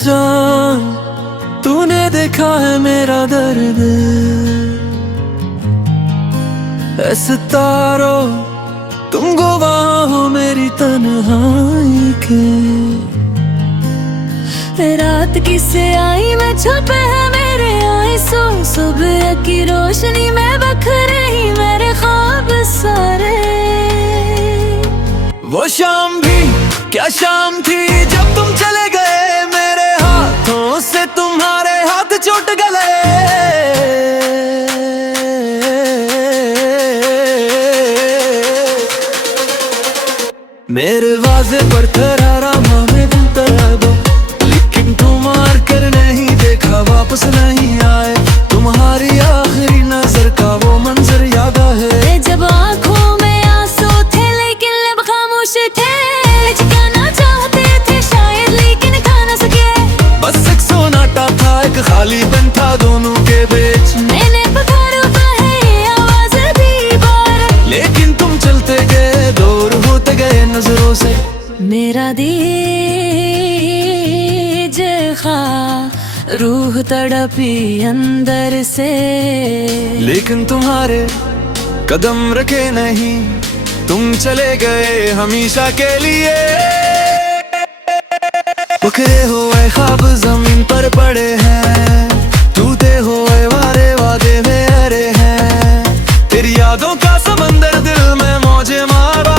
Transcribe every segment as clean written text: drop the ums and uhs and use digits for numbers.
जान, तूने देखा है मेरा दर्द। ऐ सितारों तुम गवाह हो मेरी तन्हाई के। रात किसे आई मैं छुपे है मेरे आंसू, सुबह की रोशनी में बखरे ही मेरे ख्वाब सारे। वो शाम भी क्या शाम थी जब तुम चले गए, मेरे हाथों से तुम्हारे हाथ छूट गए। मेरे वाजे पर थरारा में दिल तरा दो, लेकिन तुम मार कर नहीं देखा वापस नहीं आए। तुम्हारी आखिरी नजर का वो मंजर याद है। जब आंखों में आंसू थे लेकिन लब खामोश थे, जाना चाहते थे शायद लेकिन खा न सके। बस एक सोनाटा था, एक खाली बन था दोनों के बीच। मैंने पुकारा है आवाज दी बार, लेकिन तुम चलते गए दूर होते गए नजरों से। मेरा दीज खा रूह तड़पी अंदर से, लेकिन तुम्हारे कदम रखे नहीं, तुम चले गए हमेशा के लिए। बिखरे हुए ख्वाब जमीन पर पड़े हैं, टूटे हुए वारे वादे में हरे हैं। तेरी यादों का समंदर दिल में मौजे मारा,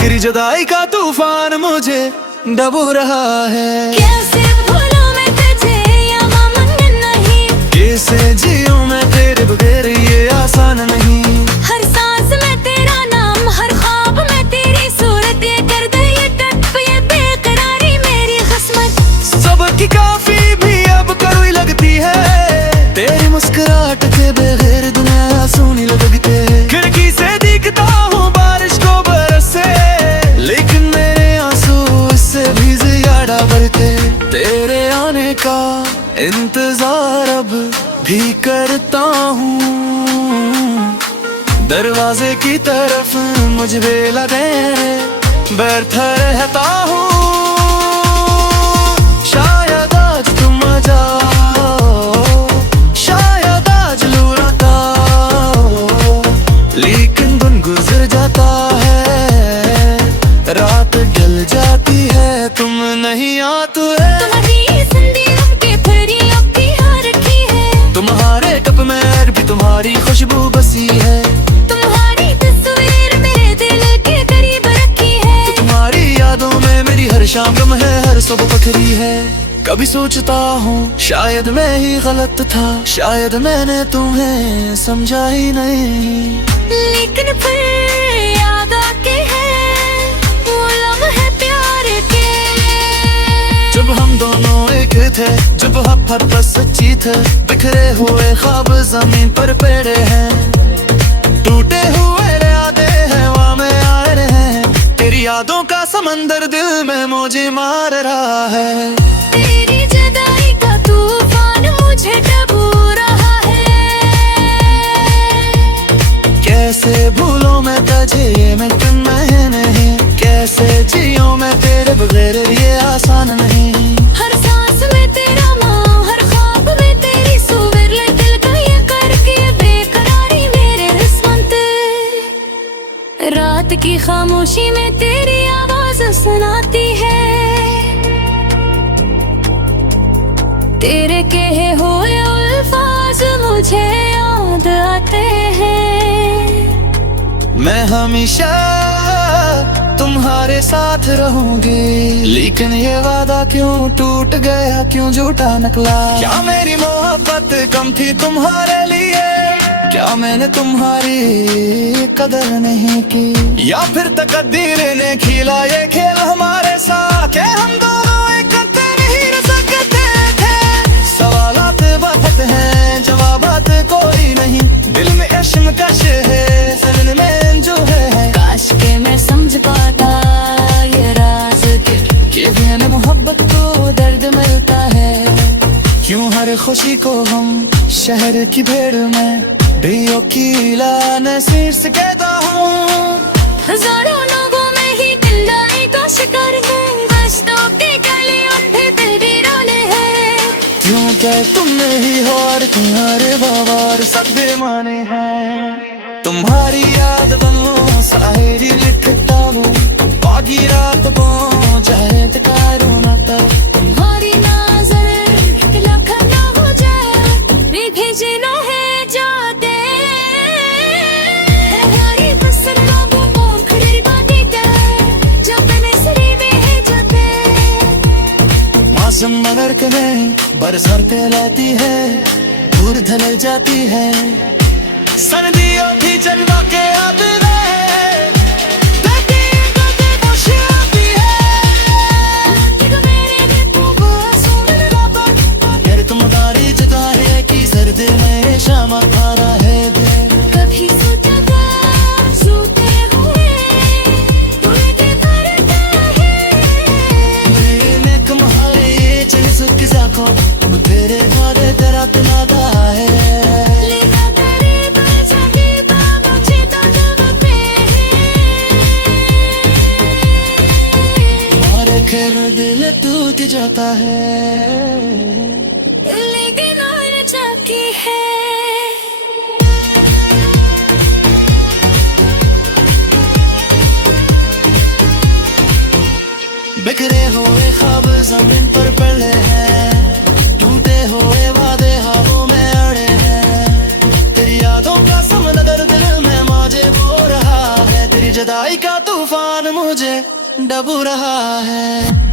तेरी जुदाई का तूफान मुझे डबो रहा है। कैसे भूलूं मैं तुझे या मामून नहीं, कैसे जीऊं मैं तेरे बगैर ये आसान नहीं। हर सांस में तेरा नाम, हर ख्वाब में तेरी सूरत, ये कर दे ये तड़प ये बेकरारी मेरी किस्मत। सबकी काफी भी अब कड़वी लगती है, तेरी मुस्कुराहट के बगैर दुनिया सुनी लगती है। खिड़की से दिखता हूँ बारिश को बरसे, लेकिन मेरे आंसू इससे भी ज्यादा भरते। तेरे आने का इंतजार अब भी करता हूँ, दरवाजे की तरफ मुझ पे लगे बैठा रहता हूँ। शायद आज तुम आ जाओ, शायद आज लूट आओ, लेकिन दिन गुजर जाता है, रात ढल जाती है, तुम नहीं आते है। तुम्हारी संदीप के फरी अपनी हार रखी है, तुम्हारे कप में भी तुम्हारी खुशबू बसी है। तुम्हारी तस्वीर मेरे दिल के करीब रखी है। तुम्हारी यादों में मेरी हर शाम गम है, हर सुबह पखरी है। कभी सोचता हूँ शायद मैं ही गलत था, शायद मैंने तुम्हें समझा ही नहीं। लेकिन फिर याद आके है वो लम्हे प्यार के, जब हम दोनों एक थे, जब हर बस सच्ची थे। बिखरे हुए ख्वाब जमीन पर पड़े हैं, टूटे हुए यादें हवा में आ रहे हैं। तेरी यादों का समंदर दिल में मुझे मार रहा है। तेरी जुदाई का तूफान मुझे डबो रहा है। कैसे भूलो मैं तुझे ये मिनटन में नहीं, कैसे जियो मैं तेरे बगैर ये आसान नहीं। हर सांस में तेरा नाम, हर ख्वाब में तेरी सूरत, ले दिल का ये करके बेकरारी मेरे किस्मत। रात की खामोशी में तेरी आवाज सुनाती है, तेरे कहे हुए अल्फाज मुझे याद आते हैं। मैं हमेशा तुम्हारे साथ रहूंगी, लेकिन ये वादा क्यों टूट गया, क्यों झूठा निकला। क्या मेरी मोहब्बत कम थी तुम्हारे लिए, क्या मैंने तुम्हारी कदर नहीं की, या फिर तकदीर ने खेला ये खेल हमारे साथ कि हम दोनों इकट्ठे नहीं रह सकते थे। सवालात बहुत हैं, जवाबात कोई नहीं, दिल में इश्क का है, ज़हन में जो है। काश के मैं समझ पाता ये राज कि बिन मोहब्बत को दर्द मिलता है। क्यों हर खुशी को हम शहर की भीड़ में बेवकीला नसीर से कहता हूँ। हजारों लोगों में ही दिलदारी का शिकार है, बस तो के गले उठे तेरी रोने चाहे तुम नहीं हो और तुम्हारे बाबा और सब बेमाने हैं। तुम्हारी याद बनूं शायरी लिखता हूँ, बाकी रात पहुँच जाए तकारो ना तक। तुम्हारी नजर लखन ना हो जाए, भेजे ना है जाते हमारी पसंद लोगों को खड़े बातें कर जब मैंने सरी में है जाते। मौसम मगर के में बरसात लाती है, दूर ढल जाती है, सर्दियों की चलवा के आते सर्दी में शाम थारा है दे। कभी सोचा था सोते हुए तुझे करता है मैंने तुम्हारे ये चल सुख जाको तेरे वादे तेरा तनादा है। लेका तेरे पर जाके मुझे तो जब पे मारे खेर दिल टूट जाता है, लेकिन और जाकी है। बिखरे हुए ख्वाब जमीन पर पड़े हैं, टूटे हुए वादे हवाओं में अड़े हैं। तेरी यादों का समंदर दिल में मौजे बो रहा है, तेरी जुदाई का तूफान मुझे डबो रहा है।